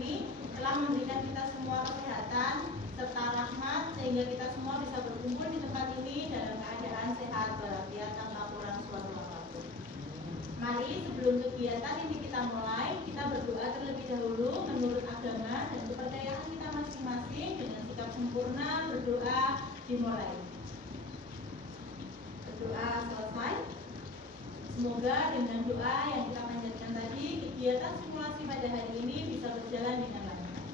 ini telah memberikan kita semua kesehatan serta rahmat sehingga kita semua bisa berkumpul di tempat ini dalam keadaan sehat walafiat tanpa kurang suatu apapun. Mari sebelum kegiatan ini kita mulai, kita berdoa terlebih dahulu menurut agama dan kepercayaan kita masing-masing dengan sikap sempurna. Berdoa dimulai. Berdoa selesai. Semoga dengan doa yang kita panjatkan tadi, kegiatan simulasi pada hari ini bisa berjalan dengan lancar.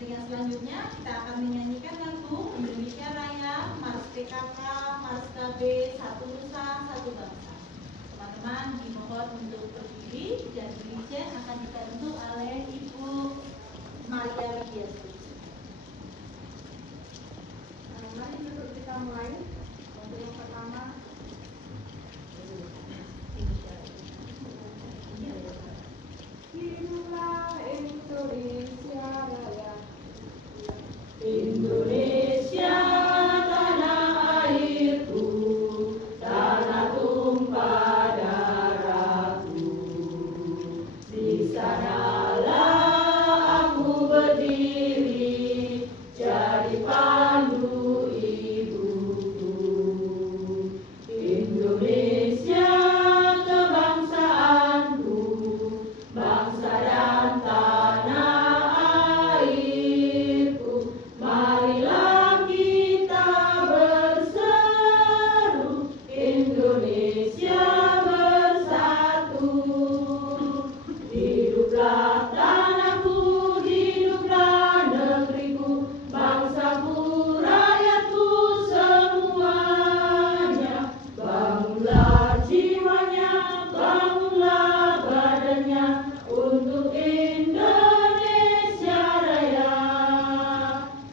Dengan selanjutnya kita akan menyanyikan lagu Indonesia Raya, Mars PKK, Mars KB, Satu Nusa, Satu Bangsa. Teman-teman dimohon untuk berdiri dan dirijen akan dibantu oleh Ibu Maria Widiastu. Mari kita mulai. Untuk yang pertama, hiduplah Indonesia Raya. Indonesia tanah airku, tanah tumpah darahku. Di sanalah aku berdiri, jadi pandu ibuku. Indonesia kebangsaanku, bangsa dan tanah airku. Marilah kita berseru, Indonesia bersatu. Hiduplah tanahku, hiduplah negeriku, bangsaku, rakyatku semuanya. Bangunlah jiwanya, bangunlah badannya untuk Indonesia Raya.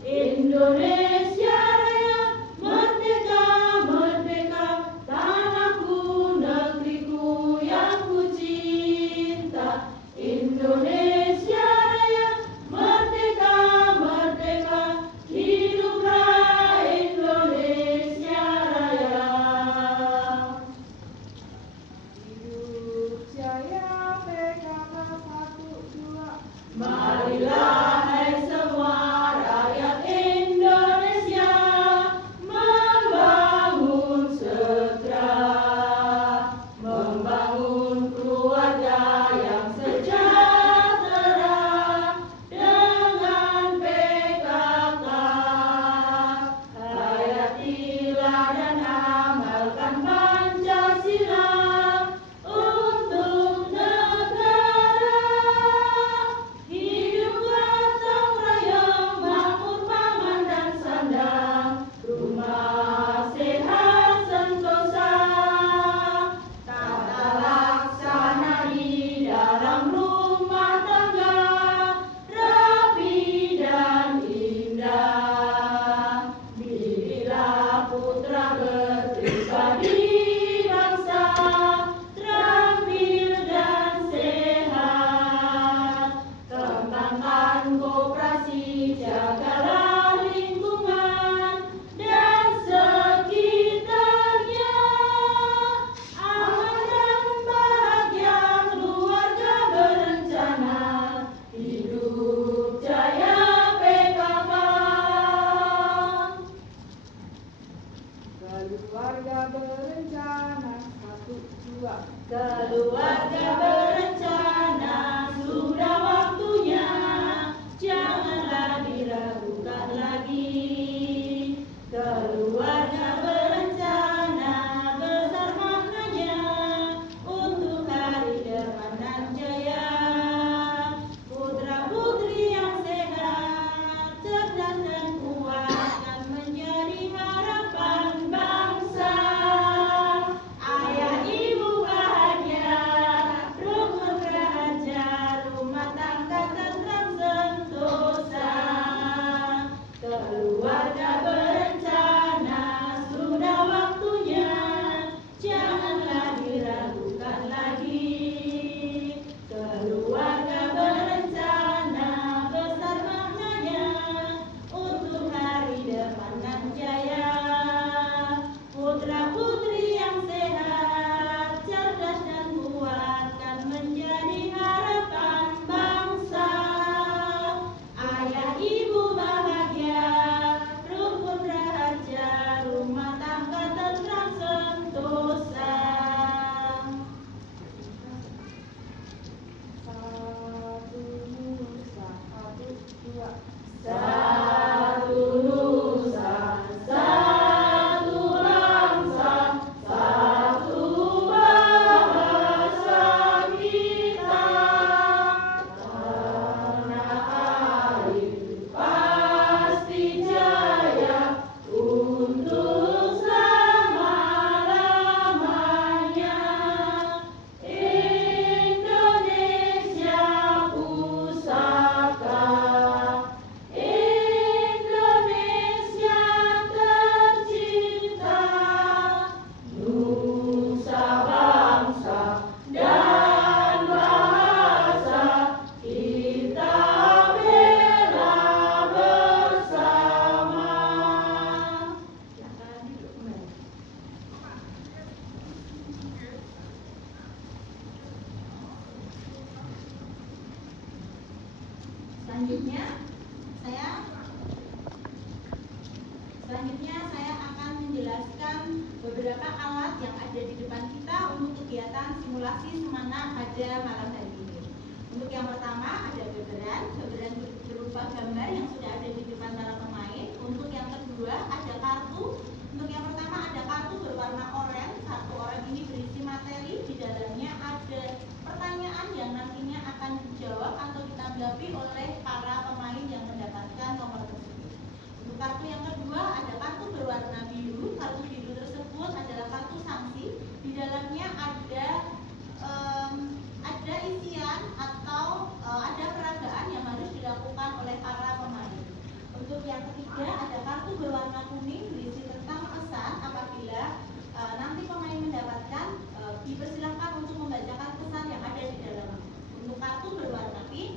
Indonesia Raya, merdeka, merdeka, tanahku, negeriku yang ku cinta. Indonesia Raya, merdeka, merdeka, hiduplah Indonesia Raya. Hidup jaya PKK 1, 2. Marilah hai semua rakyat Indonesia membangun segera, membangun keluarga yang sejahtera dengan PKK. Hayatilah dan amalkan Pancasila untuk negara. Hiduplah Selanjutnya saya akan menjelaskan beberapa alat yang ada di depan kita untuk kegiatan simulasi semangat pada malam hari ini. Untuk yang pertama ada beberan berupa gambar yang sudah ada di depan para pemain. Untuk yang kedua ada kartu. Untuk yang pertama ada kartu berwarna oranye. Kartu oranye ini berisi materi, di dalamnya ada pertanyaan yang nantinya akan dijawab atau ditanggapi oleh para pemain yang mendapatkan nomor tersebut. Untuk kartu yang kedua ada kartu berwarna biru. Kartu biru tersebut adalah kartu sanksi. Di dalamnya ada isian atau ada peragaan yang harus dilakukan oleh para pemain. Untuk yang ketiga ada kartu berwarna kuning berisi tentang pesan. Apabila nanti pemain mendapatkan, dipersilahkan untuk membacakan pesan yang ada di dalam. Untuk kartu berwarna pink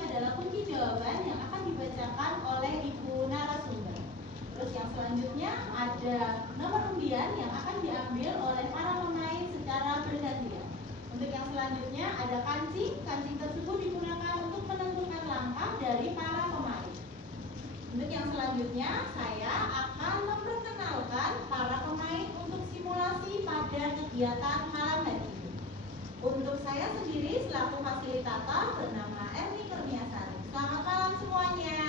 adalah kunci jawaban yang akan dibacakan oleh ibu narasumber. Terus yang selanjutnya ada nomor undian yang akan diambil oleh para pemain secara bergantian. Untuk yang selanjutnya ada kancing. Kancing tersebut digunakan untuk menentukan langkah dari para pemain. Untuk yang selanjutnya saya akan memperkenalkan para pemain untuk simulasi pada kegiatan malam hari ini. Untuk saya sendiri selaku fasilitator bernama Erni Kurniasari. Selamat malam semuanya.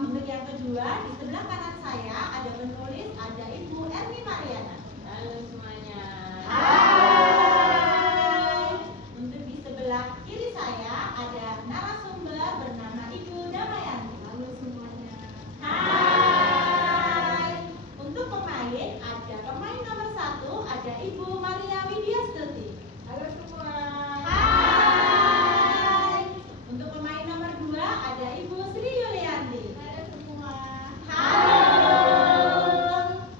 Untuk yang kedua di sebelah kanan saya ada penulis, ada Ibu Erni Mariana. Halo semuanya. Hai. Untuk di sebelah kiri saya ada narasumber bernama Ibu Damayanti. Halo semuanya. Hai. Untuk pemain ada pemain nomor 1 ada Ibu Maria Widyastuti. Halo semua. Hai. Untuk pemain nomor 2 ada Ibu Sri Yulianti. Halo semua. Halo.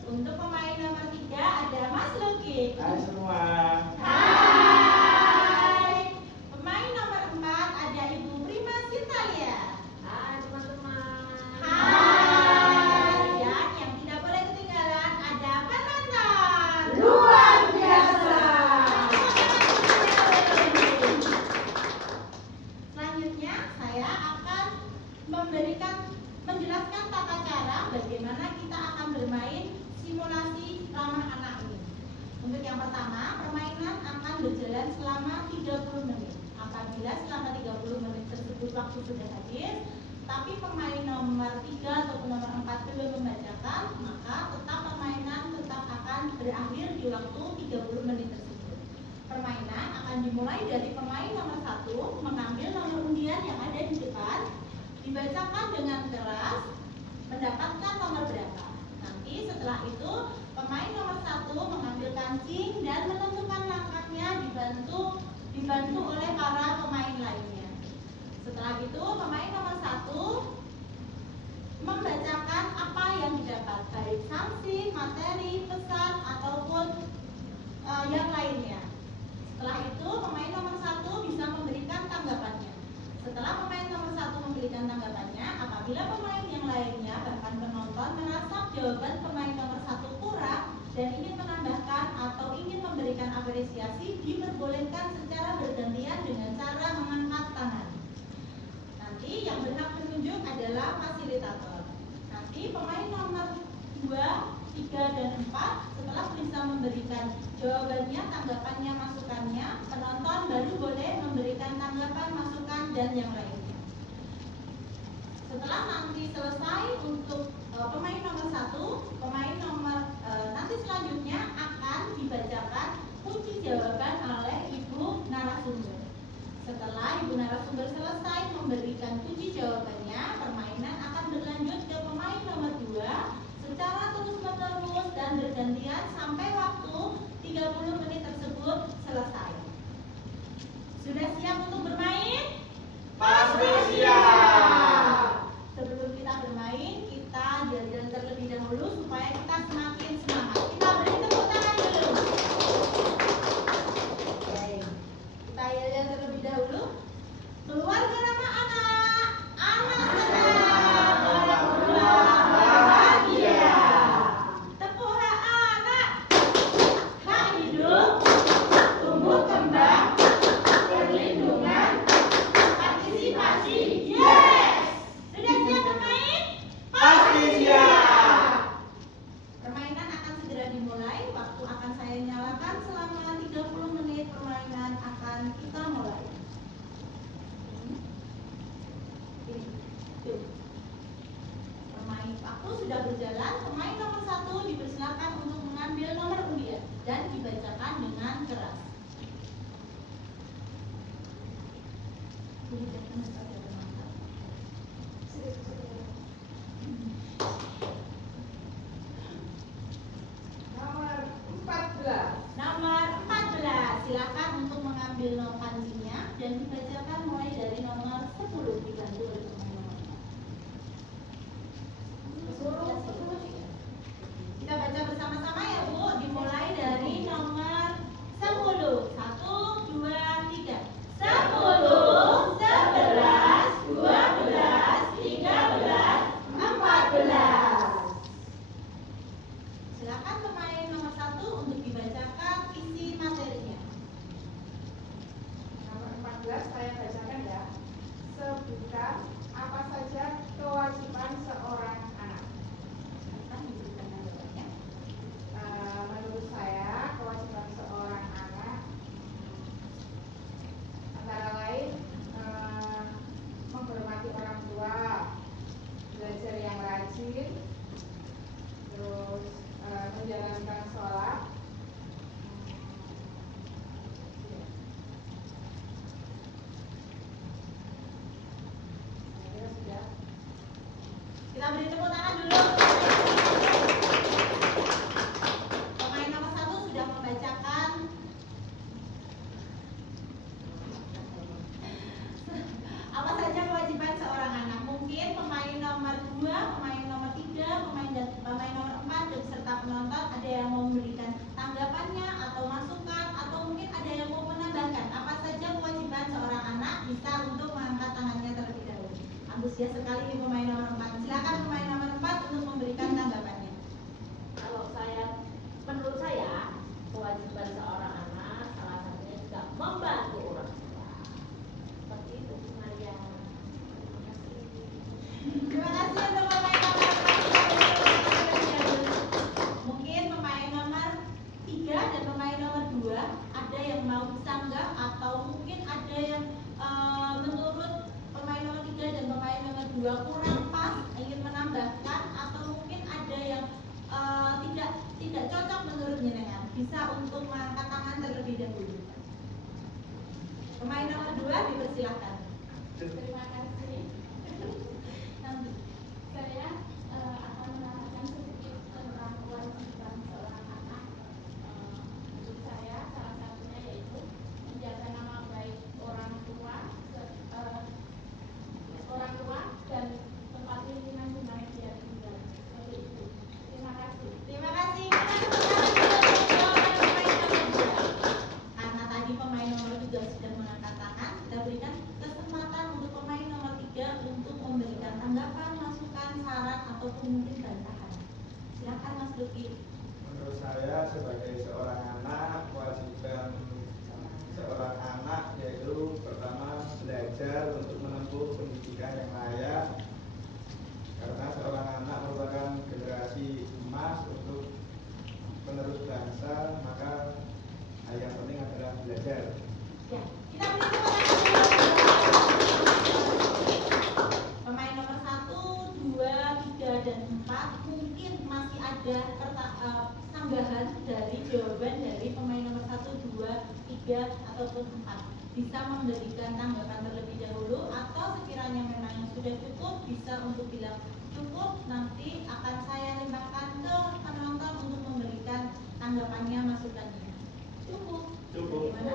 Untuk pemain nomor 3 ada Mas Luki. Hai semua. Hai. Pemain nomor 4 ada Ibu Prima Sintalia. Hai teman-teman. Hai. Dan yang tidak boleh ketinggalan ada penonton. Luar biasa. Selanjutnya saya akan menjelaskan tata cara bagaimana kita akan bermain simulasi ramah anak ini. Untuk yang pertama, permainan akan berjalan selama 30 menit. Apabila selama 30 menit tersebut waktu sudah habis, tapi pemain nomor 3 ataupun nomor 4 belum membacakan, maka permainan tetap akan berakhir di waktu 30 menit tersebut. Permainan akan dimulai dari pemain nomor 1 mengambil nomor undian yang ada di depan, dibacakan dengan keras, mendapatkan nomor berapa. Nanti setelah itu pemain nomor 1 mengambil kancing dan menentukan langkahnya dibantu oleh para pemain lainnya. Setelah itu pemain nomor 1 membacakan apa yang didapat, baik sanksi, materi, pesan ataupun yang lainnya. Setelah itu pemain nomor 1 bisa memberikan tanggapannya. Setelah pemain nomor 1 memberikan tanggapannya, apabila pemain yang lainnya bahkan penonton merasa jawaban pemain nomor 1 kurang dan ingin menambahkan atau ingin memberikan apresiasi, diperbolehkan secara bergantian dengan cara mengangkat tangan. Nanti yang berhak menunjuk adalah fasilitator. Nanti pemain nomor 2, 3, dan 4 setelah bisa memberikan jawabannya, tanggapannya, masukannya, penonton baru boleh memberikan tanggapan, masukan, dan yang lainnya. Setelah nanti selesai untuk pemain nomor 1, nanti selanjutnya akan dibacakan kunci jawaban oleh ibu narasumber. Setelah ibu narasumber selesai memberikan kunci jawabannya, permainan akan berlanjut ke pemain nomor 2 secara terus-menerus dan bergantian sampai waktu 30 menit tersebut selesai. Sudah siap untuk bermain? Pasti siap. Sebelum kita bermain, kita jalan terlebih dahulu supaya kita semakin semangat. Kita beri tepuk tangan dulu. Oke. Kita jalan terlebih dahulu. Keluarga ramah anak, anak senang, orang tua bahagia. Tepuk hak anak, hak hidup, tumbuh kembang, perlindungan Silakan kita mulai. Ini, tuh. Pemain waktu sudah berjalan. Pemain nomor 1 dipersilakan untuk mengambil nomor undian dan dibacakan dengan keras. Nomor 14. Nomor 14, silakan untuk mengambil nomor pancinya dan dibacakan mulai dari nomor 10 dibantu oleh pemain nomor 4. Kita baca bersama-sama ya Bu, dimulai dari nomor 10. 1, 2, 3. 10, 11, 12, 13, 14. Silakan pemain nomor 1 untuk dibacakan isi materinya. Nomor 14 saya bacakan ya. Sebutkan apa saja kewajiban seorang anak. Silakan diberikan tanggapannya. Menurut saya kewajiban seorang anak antara lain menghormati orang tua, belajar yang rajin, terus menjalankan sholat. Saya kira sudah. Kita beri tepuk tangan dulu. Pemain nomor 1 sudah membacakan apa saja kewajiban seorang anak. Mungkin pemain nomor 2, pemain nomor 3, pemain nomor 4 dan serta penonton ada yang mau memberikan tanggapannya atau masukan atau mungkin ada yang mau menambahkan apa saja kewajiban seorang anak, bisa untuk mengangkat tangannya terlebih dahulu. Antusias sekali nih pemain nomor 4. Silakan pemain nomor 4 untuk memberikan tanggapannya. Menurut saya kewajiban seorang anak salah satunya juga membantu orang tua. Seperti itu Bu Maria. Terima kasih untuk pemain nomor 4. Mungkin pemain nomor 3 dan pemain nomor 2 ada yang mau sanggah atau mungkin ada yang menurut pemain nomor 3 dan pemain nomor 2 kurang pas, ingin menambahkan atau mungkin ada yang tidak cocok menurut jenengan, bisa untuk mengangkat tangan terlebih dahulu. Pemain nomor 2 dipersilakan. Terima kasih. Nanti. Saya akan menambahkan sedikit tentang kewajiban seorang anak. Menurut saya salah satunya yaitu menjaga nama baik orang tua dan tempat lingkungan di mana dia tinggal. Seperti itu. Terima kasih. Terima kasih. Kita tepuk tangan untuk jawaban pemain nomor 2. Karena tadi pemain nomor 2 sudah mengangkat tangan, kita berikan kesempatan untuk pemain nomor 3 untuk memberikan tanggapan, masukan, saran ataupun mungkin bantahan. Silakan Mas Luki. Menurut saya sebagai seorang anak, kewajiban seorang anak yaitu pertama belajar untuk menempuh pendidikan yang layak, karena seorang anak merupakan generasi emas untuk penerus bangsa, maka hal yang penting adalah belajar. Ya, kita beri tepuk tangan. Pemain nomor 1, 2, 3 dan 4 mungkin masih ada sanggahan dari jawaban dari pemain nomor 1, 2, 3 ataupun 4. Bisa memberikan tanggapan terlebih dahulu atau sekiranya memang yang sudah cukup bisa untuk bilang cukup, nanti akan saya limpahkan ke penonton untuk memberikan tanggapannya, masukannya. Cukup. Bagaimana?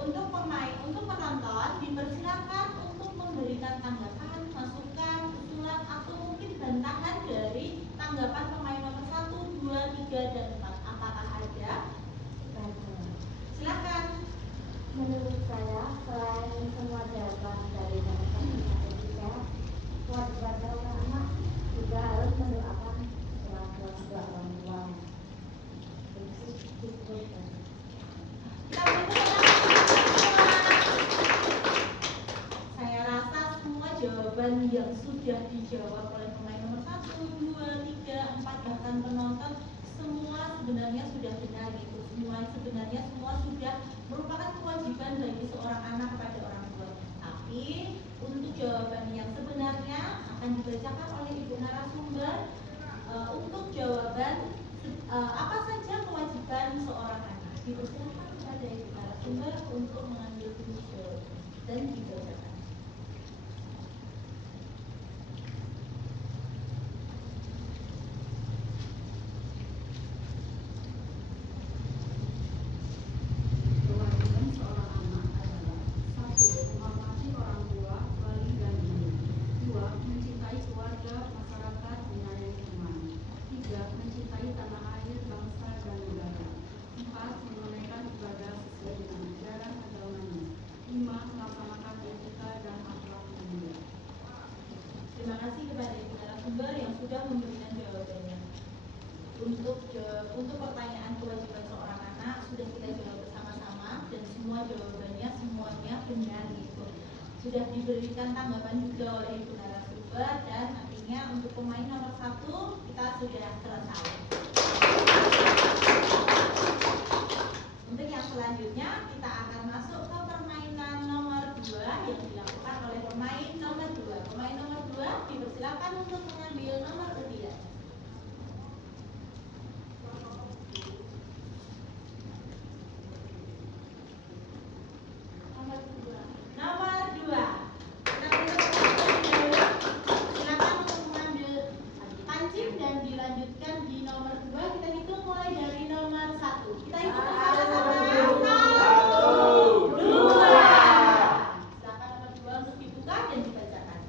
Untuk penonton dipersilakan untuk memberikan tanggapan, masukan, usulan atau mungkin bantahan dari tanggapan pemain nomor 1, 2, 3 dan 4. Apakah ada? Silakan. Menurut saya, selain semua jawaban dari teman-teman juga, kewajiban seorang anak juga harus mendoakan orang tua. Saya rasa semua jawaban yang sudah dijawab oleh pemain nomor 1, 2, 3, 4 bahkan penonton semua sebenarnya sudah benar gitu. Semua sudah merupakan dibacakan oleh ibu narasumber untuk jawaban apa saja kewajiban seorang anak. Dipersilakan kepada ibu narasumber untuk mengambil kunci jawaban dan dibacakan. Kewajiban seorang anak adalah 1. Menghormati orang tua, wali dan guru. 2. Mencintai keluarga, masyarakat, menyayangi teman. 3. Mencintai tanah air, bangsa, dan negara. 4. Menunaikan ibadah sesuai dengan ajaran agamanya. 5. Melaksanakan etika dan akhlak mulia. Terima kasih kepada ibu narasumber yang sudah memberikan jawabannya. Untuk pertanyaan kewajiban seorang anak sudah kita jawab bersama-sama dan semua jawabannya semuanya benar gitu. Sudah diberikan tanggapan juga oleh ibu narasumber dan artinya untuk pemain nomor 1 kita sudah selesai. Untuk yang selanjutnya kita akan masuk ke permainan nomor 2 yang dilakukan oleh pemain nomor 2. Pemain nomor 2 dipersilakan untuk mengambil nomor undian. Nomor 2. Kita berikan silakan untuk mengambil pancing dan dilanjutkan di nomor 2. Kita hitung mulai dari nomor 1. Kita hitung bersama-sama. 1, 2. Silakan nomor 2 untuk dibuka dan dibacakan.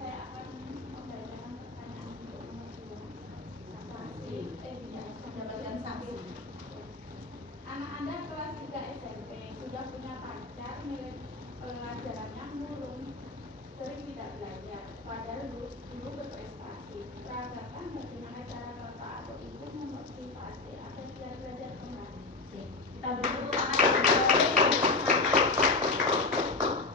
Saya akan membacakan pertanyaan untuk nomor 2. Mendapatkan sanksi. Anak Anda kelas 3 SMP sudah punya pacar, nilai pelajarannya menurun, sering tidak belajar, padahal dulu berprestasi. Peragakan bagaimana cara bapak atau ibu memotivasi agar dia belajar kembali? Kita beri tepuk tangan.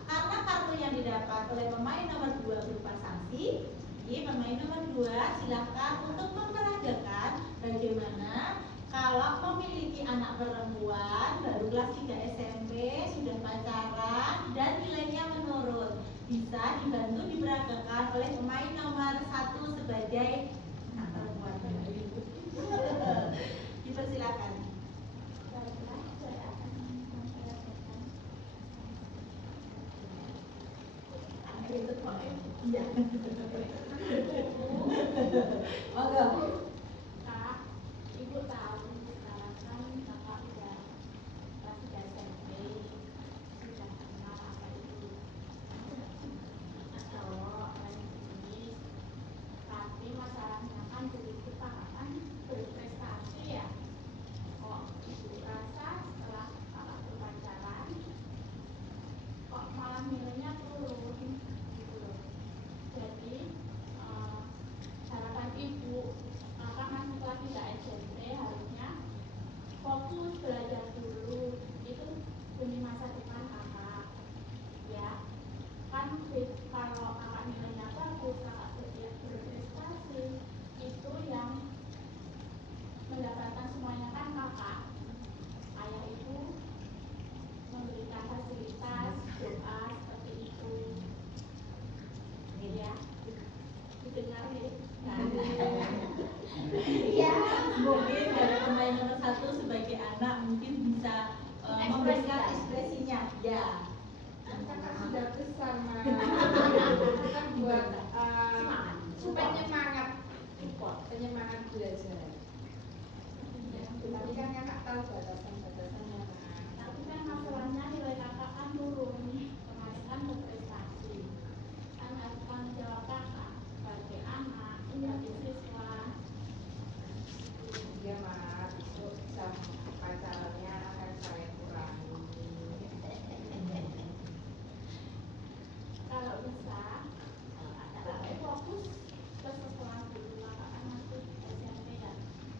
Karena kartu yang didapat oleh pemain nomor 2 berupa sanksi, pemain nomor 2 silakan untuk memperagakan bagaimana kalau memiliki anak perempuan baru kelas 3 SMP sudah pacaran dan nilainya menurun, bisa dibantu diperagakan oleh pemain nomor 1 sebagai anak perempuan. Dipersilakan. Baiklah, saya akan memperagakan. Iya. Monggo. Kak, ibu tahu sekarang kan kakak udah kelas 3 SMP, sudah kenal apa itu cowok ini, tapi masalahnya kan dulu kita kan berprestasi ya. Kok ibu rasa setelah kakak berpacaran kok malah nilainya turun gitu loh. Jadi harapan ibu, kakak masih kelas 3 SMP harusnya fokus belajar dulu, itu demi masa depan kakak ya. Kan kalau kakak nilainya bagus, kakak berprestasi, itu yang mendapatkan semuanya kan kakak. Ayah ibu memberikan fasilitas, doa seperti itu ya. Didengar ya. Iya, mungkin dari pemain nomor 1 sebagai anak mungkin bisa memberikan ekspresinya. Ya. Kakak sudah besar, Mas. Kan buat penyemangat belajar. Tapi kan kakak tahu batasan-batasannya, Mas. Tapi kan masalahnya nilai kakak kan turun, kemarin kan berprestasi, kan harus tanggung jawab kakak sebagai anak, sebagai siswa. Iya, Mas. Besok jam pacarannya akan saya kurangi. Kalau bisa, kakak fokus ke sekolah dulu, kakak kan masih SMP ya.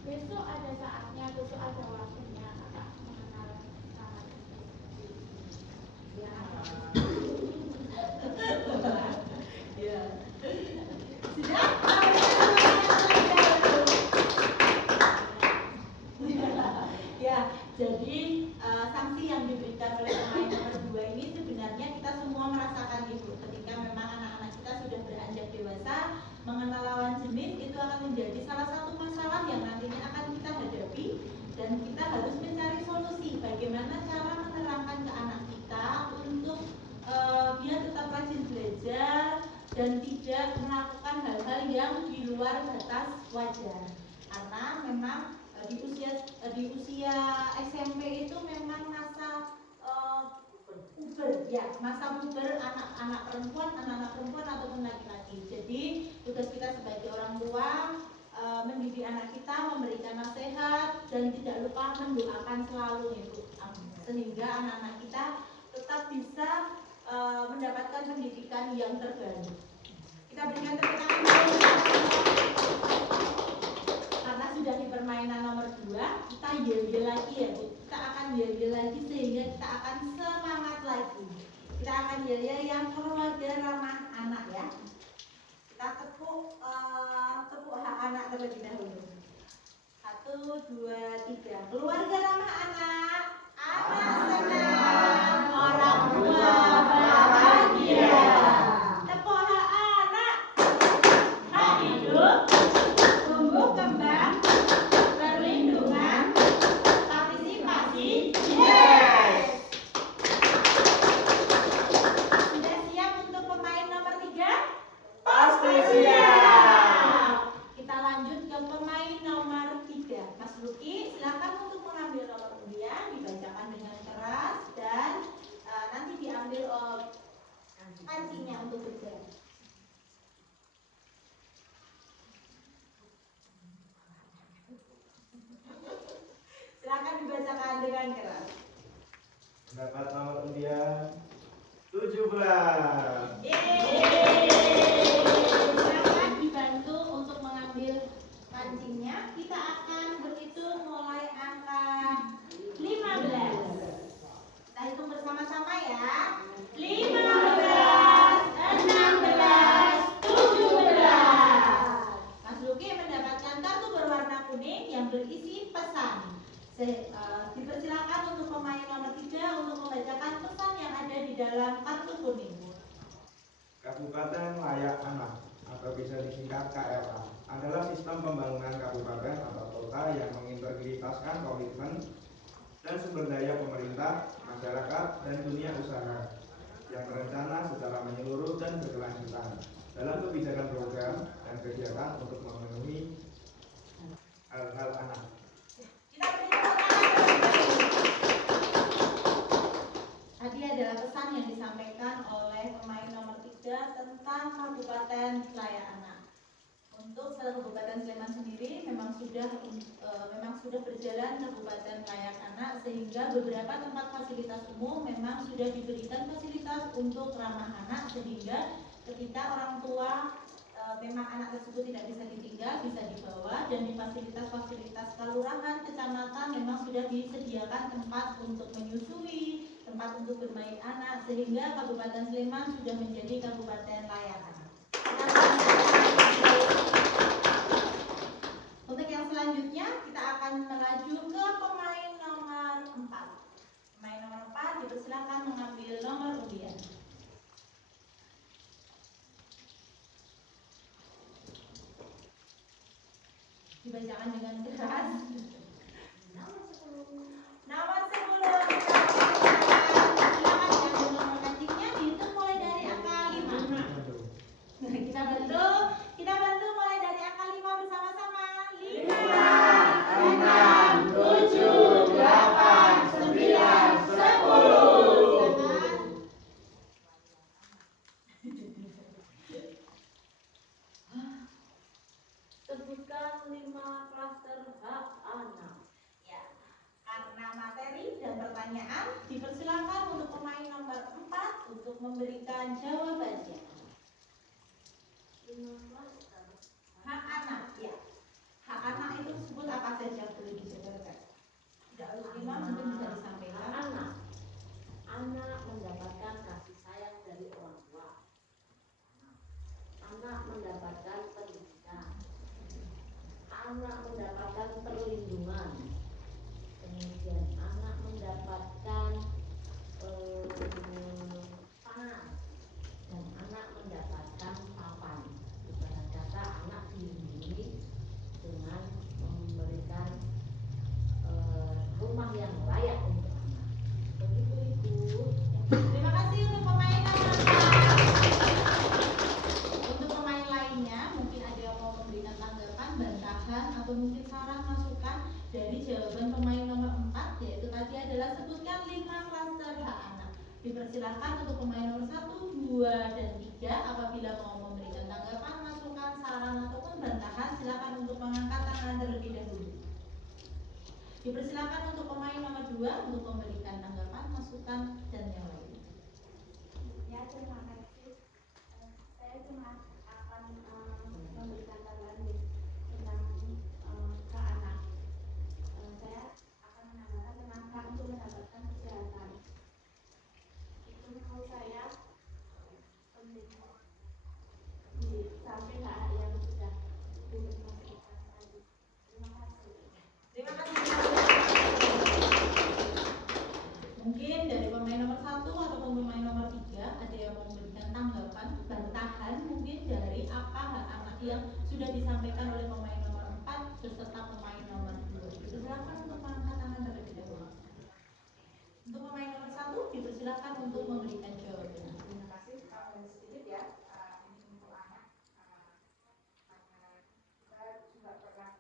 Besok ada saatnya, besok ada waktunya kakak mengenal sama seperti Iya, Mas. Ya. Ya, jadi sanksi yang diberikan oleh pemain nomor 2 ini sebenarnya kita semua merasakan itu ketika memang anak-anak kita mengenal lawan jenis itu akan menjadi salah satu masalah yang nantinya akan kita hadapi, dan kita harus mencari solusi bagaimana cara menerangkan ke anak kita untuk dia tetap rajin belajar dan tidak melakukan hal-hal yang di luar batas wajar. Karena memang di usia SMP itu memang masa puber, ya, masa puber anak-anak perempuan ataupun laki-laki. Jadi tugas kita sebagai orang tua mendidik anak kita, memberikan nasihat, dan tidak lupa mendoakan selalu, Ibu, sehingga anak-anak kita tetap bisa mendapatkan pendidikan yang terbaik. Kita berikan tepuk tangan karena sudah di permainan nomor 2, kita yel-yel lagi ya, Bu. Kita akan yel-yel lagi sehingga kita akan semangat lagi. Kita akan yel-yel yang keluarga ramah anak ya. Kita tepuk hak anak terlebih dahulu. 1, 2, 3. Keluarga ramah anak. Anak senang, orang tua bahagia. Tepuk hak anak. Hak hidup, tumbuh kembang, perlindungan, partisipasi. Yes. Sudah siap untuk pemain nomor 3? Pasti siap. Kita lanjut ke pemain nomor 3. Mas Luki, silakan untuk mengambil nomor undian, dibacakan dengan keras dan nanti diambil kancingnya untuk bergerak. Silakan dibacakan dengan keras. Mendapat nomor undian 17. Silakan dibantu untuk mengambil kancingnya. Kita akan berhitung mulai angka 15. Kita hitung bersama-sama ya. 15, 16, 17. Mas Luki mendapatkan kartu berwarna kuning yang berisi pesan. Dipersilakan untuk pemain nomor 3 untuk membacakan pesan yang ada di dalam kartu kuning. Kabupaten Layak Anak atau bisa disingkat KLA adalah sistem pembangunan kabupaten atau kota yang mengintegritaskan komitmen dan sumber daya pemerintah, masyarakat, dan dunia usaha yang terencana secara menyeluruh dan berkelanjutan dalam kebijakan program dan kegiatan untuk memenuhi hal-hal anak. Tadi adalah pesan yang disampaikan oleh pemain nomor 3 tentang Kabupaten Layak Anak. Untuk Kabupaten Sleman sendiri memang sudah berjalan Kabupaten Layak Anak, sehingga beberapa tempat fasilitas umum memang sudah diberikan fasilitas untuk ramah anak, sehingga ketika orang tua memang anak tersebut tidak bisa ditinggal, bisa dibawa, dan di fasilitas-fasilitas kelurahan, kecamatan memang sudah disediakan tempat untuk menyusui, tempat untuk bermain anak, sehingga Kabupaten Sleman sudah menjadi Kabupaten Layak Anak. Untuk yang selanjutnya kita akan melaju ke pemain nomor 4. Pemain nomor 4 dipersilakan mengambil nomor undian. Dibacakan dengan keras. Nomor 10. Silakan diambil nomor kancingnya, dihitung mulai dari angka 5. Kita bantu mulai dari angka 5 bersama-sama. 5, 6, 7, 8, 9, 10. Sebutkan 5 klaster hak anak. Ya, karena materi dan pertanyaan, dipersilakan untuk pemain nomor 4 untuk memberikan jawabannya. 5 klaster Hak anak, ya. Hak anak itu disebut apa saja, boleh dijelaskan? Tidak harus 5, mungkin bisa disampaikan. Anak mendapatkan kasih sayang dari orang tua. Anak mendapatkan pendidikan. Anak mendapatkan perlindungan. Kemudian anak mendapatkan pangan, dan anak mendapatkan papan. Ibarat kata memasukkan 5 klaster hak anak. Dipersilakan untuk pemain nomor 1, 2, dan 3 apabila mau memberikan tanggapan, masukan, saran, ataupun bantahan, silakan untuk mengangkat tangan terlebih dahulu. Dipersilakan untuk pemain nomor 2 untuk memberikan tanggapan, masukan, dan yang lain. Ya, terima kasih. Saya cuma akan memberikan tanggapan tentang hak anak. Saya akan menambahkan tentang hak untuk mendapatkan kesehatan. Itu menurut saya penting di samping hak yang sudah dimaksudkan tadi. Terima kasih. Terima kasih. Mungkin dari pemain nomor 1 ataupun pemain nomor 3 ada yang mau memberikan tanggapan, bantahan mungkin dari apa hak anak yang sudah disampaikan oleh pemain nomor 4 beserta pemain nomor 2. Silakan untuk mengangkat tangan terlebih dahulu. Untuk pemain nomor 1 dipersilakan untuk memberikan jawaban. Terima kasih. Sedikit ya, ini untuk anak, karena kita juga pernah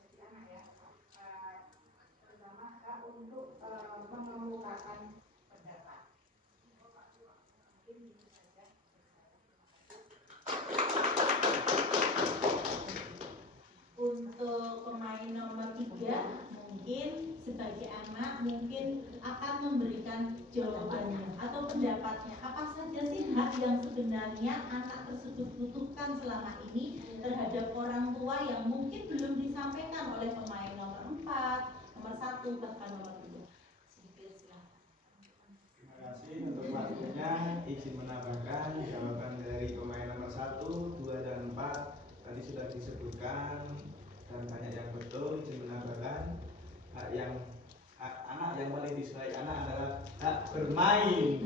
jadi anak ya, terutama hak untuk mengemukakan pendapat. Mungkin itu saja. Untuk pemain nomor 3 mungkin sebagai anak mungkin akan memberikan jawabannya atau pendapatnya apa saja sih hak yang sebenarnya anak tersebut butuhkan selama ini terhadap orang tua yang mungkin belum disampaikan oleh pemain nomor 4, nomor 1, bahkan nomor 2. Sedikit silakan. Terima kasih untuk waktunya. Izin menambahkan jawaban dari pemain nomor 1, 2, dan 4 tadi sudah disebutkan dan banyak yang betul. Izin menambahkan hak anak yang paling disukai anak adalah hak bermain.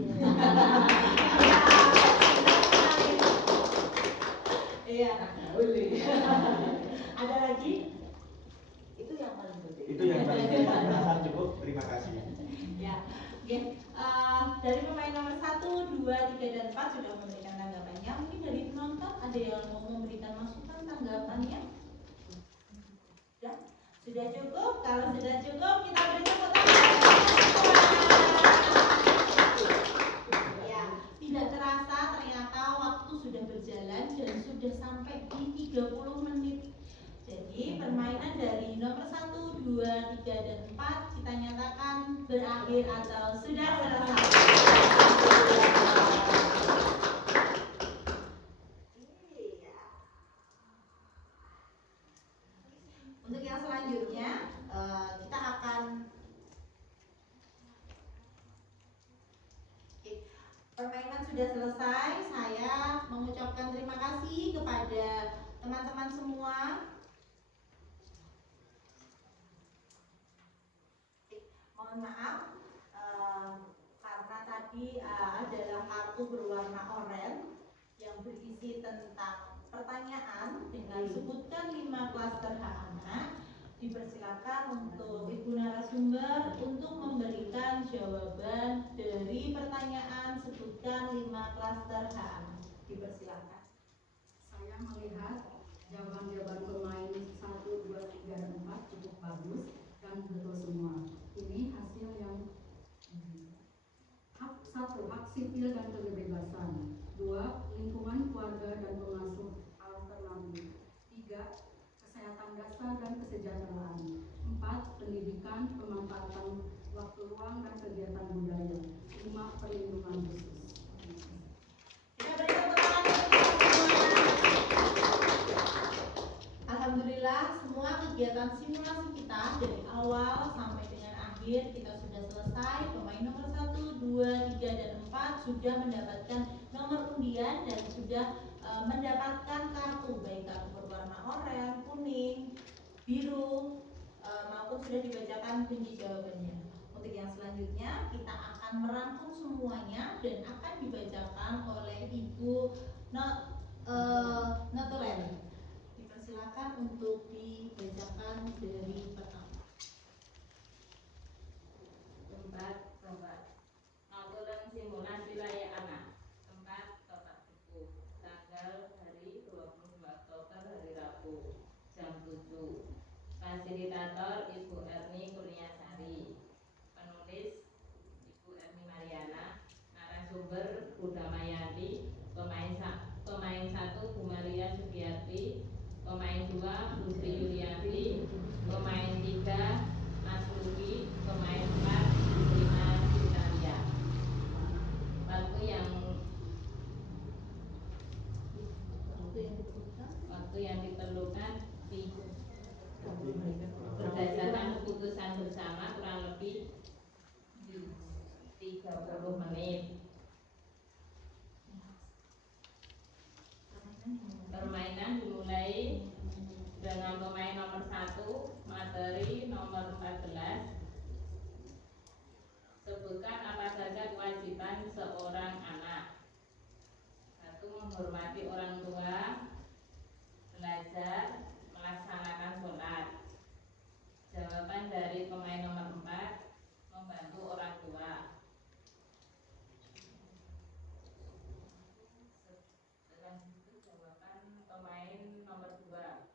Iya. Ada lagi? Itu yang paling penting. Itu yang paling penting. Rasa cukup. Terima kasih. Ya, oke. Dari pemain nomor 1, 2, 3, dan 4 sudah memberikan tanggapannya. Mungkin dari penonton ada yang mau memberikan masukan tanggapannya? Sudah cukup? Kalau sudah cukup, kita beri tepuk tangan. Ya, tidak terasa ternyata waktu sudah berjalan dan sudah sampai di 30 menit. Jadi permainan dari nomor 1, 2, 3, dan 4 kita nyatakan berakhir atau sudah selesai. Untuk yang selanjutnya kita akan permainan sudah selesai. Saya mengucapkan terima kasih kepada teman-teman semua. Mohon maaf karena tadi adalah kartu berwarna oranye yang berisi tentang pertanyaan dengan sebutkan 5 klaster hak anak. Dipersilakan untuk Ibu narasumber untuk memberikan jawaban dari pertanyaan sebutkan 5 klaster hak anak. Dipersilakan. Saya melihat jawaban-jawaban pemain 1, 2, 3, dan 4 cukup bagus dan betul semua. Ini hasil yang hak 1, hak sipil dan kebebasan. 2, lingkungan keluarga dan pengasuh alternatif. 3, kesehatan dasar dan kesejahteraan. 4, pendidikan, pemanfaatan waktu luang dan kegiatan budaya. 5, perlindungan khusus. Kita beri tepuk tangan untuk Alhamdulillah semua kegiatan simulasi kita dari awal sampai dengan akhir kita sudah selesai. Pemain nomor 1, 2, 3, dan 4 sudah mendapatkan nomor undian dan sudah mendapatkan kartu, baik kartu berwarna oranye, kuning, biru, maupun sudah dibacakan kunci jawabannya. Untuk yang selanjutnya kita akan merangkum semuanya dan akan dibacakan oleh Ibu Notulen. Dipersilakan untuk dibacakan dari pertama. Tempat Notulen simulasi layak anak. Tempat Kota Tugu. Tanggal hari 22 Oktober hari Rabu jam 7. Fasilitator Ibu Erni Kurniasari. Penulis 30 menit. Permainan dimulai dengan pemain nomor 1, materi nomor 14. Sebutkan apa saja kewajiban seorang anak. 1. Menghormati orang tua, belajar, melaksanakan sholat. Jawaban dari pemain nomor 4, membantu orang tua. Setelah itu jawaban pemain nomor 2,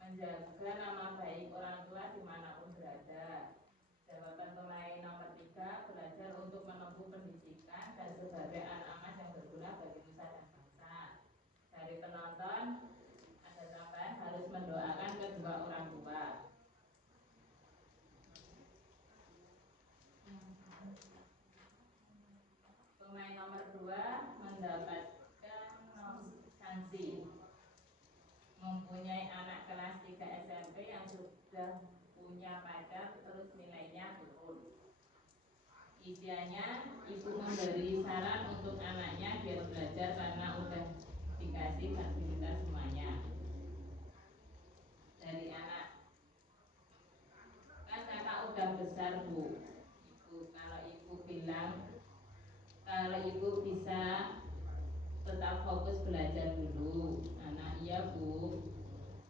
menjaga nama baik orang tua dimanapun berada. Jawaban pemain nomor 3, belajar untuk menempuh pendidikan dan sebagai anak emas yang berguna bagi nusa dan bangsa. Dari penonton ada tambahan, harus mendoakan kedua orang tua. Pemain nomor 2 mendapatkan sanksi. Mempunyai anak kelas 3 SMP yang sudah punya pacar terus nilainya turun. Isiannya, ibu memberi saran untuk anaknya biar belajar karena udah dikasih fasilitas semuanya. Dari anak, kan kakak udah besar bu, kalau ibu bilang kalau ibu bisa tetap fokus belajar dulu. Anak iya bu.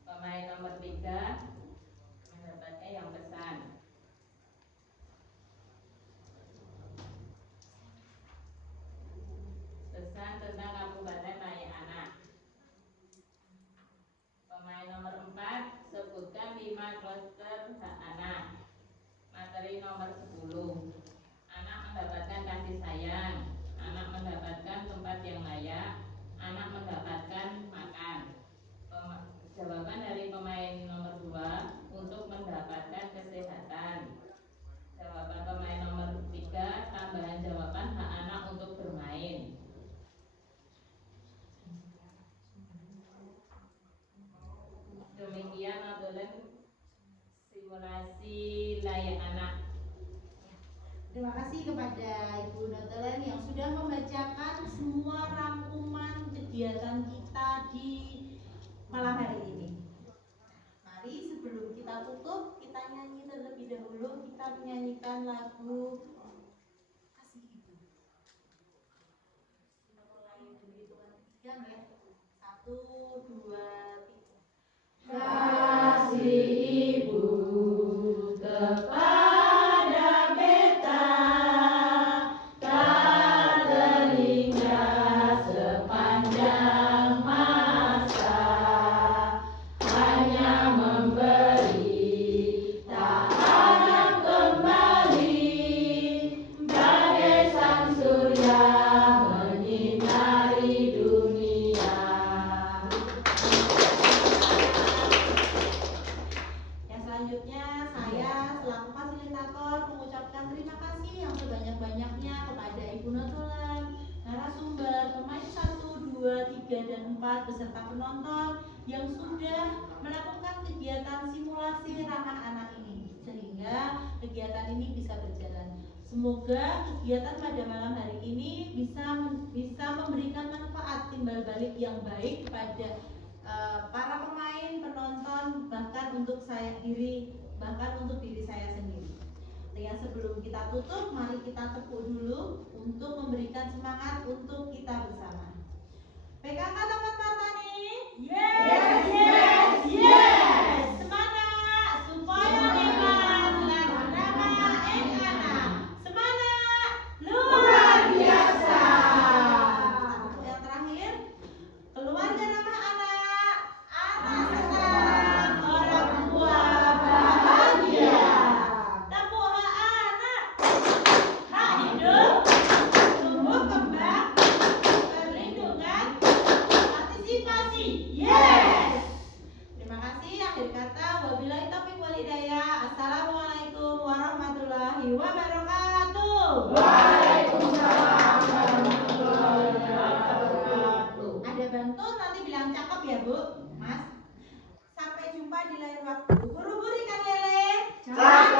Pemain nomor 3 mendapatkan yang pesan. Pesan tentang Kabupaten Layak-Anak. Pemain nomor 4, sebutkan 5 klaster hak anak. Materi nomor 10. Anak mendapatkan kasih sayang, anak mendapatkan tempat yang layak, anak mendapatkan makan. Jawaban dari pemain nomor 2, untuk mendapatkan kesehatan. Jawaban pemain nomor 3, tambahan jawaban hak anak untuk bermain. Demikian notulen simulasi layak anak. Terima kasih kepada Ibu Notulen yang sudah membacakan semua rangkuman kegiatan kita di malam hari ini. Mari sebelum kita tutup, kita nyanyi terlebih dahulu. Kita menyanyikan lagu Kasih Ibu. Kita mulai dari hitungan 3 ya. 1, 2, 3. Kasih ibu kepada beta tak terhingga sepanjang masa, hanya memberi tak harap kembali, bagai sang surya menyinari dunia. Selanjutnya saya selaku fasilitator mengucapkan terima kasih yang sebanyak-banyaknya kepada Ibu Notulen, narasumber, pemain 1, 2, 3, dan 4 beserta penonton yang sudah melakukan kegiatan simulasi ramah anak ini sehingga kegiatan ini bisa berjalan. Semoga kegiatan pada malam hari ini bisa memberikan manfaat timbal balik yang baik kepada para pemain, penonton, bahkan untuk diri saya sendiri. Dengan sebelum kita tutup, mari kita tepuk dulu untuk memberikan semangat untuk kita bersama. PKK teman Martani? Yes, yes, yes. Semangat supaya hebat bernama anak. Semangat luar biasa. Yang terakhir, keluarga ramah anak, anak senang, orang tua bahagia. Tepuk hak anak, hak hidup, tumbuh kembang, perlindungan, partisipasi. Yes. Terima kasih. Akhir kata, wabillahi taufiq wal hidayah. Assalamualaikum warahmatullahi wabarakatuh. Waalaikumsalam warahmatullahi wabarakatuh. Ada bantu nanti bilang cakep ya Bu, Mas. Sampai jumpa di lain waktu. Buru-buru ikan lele. Cakep.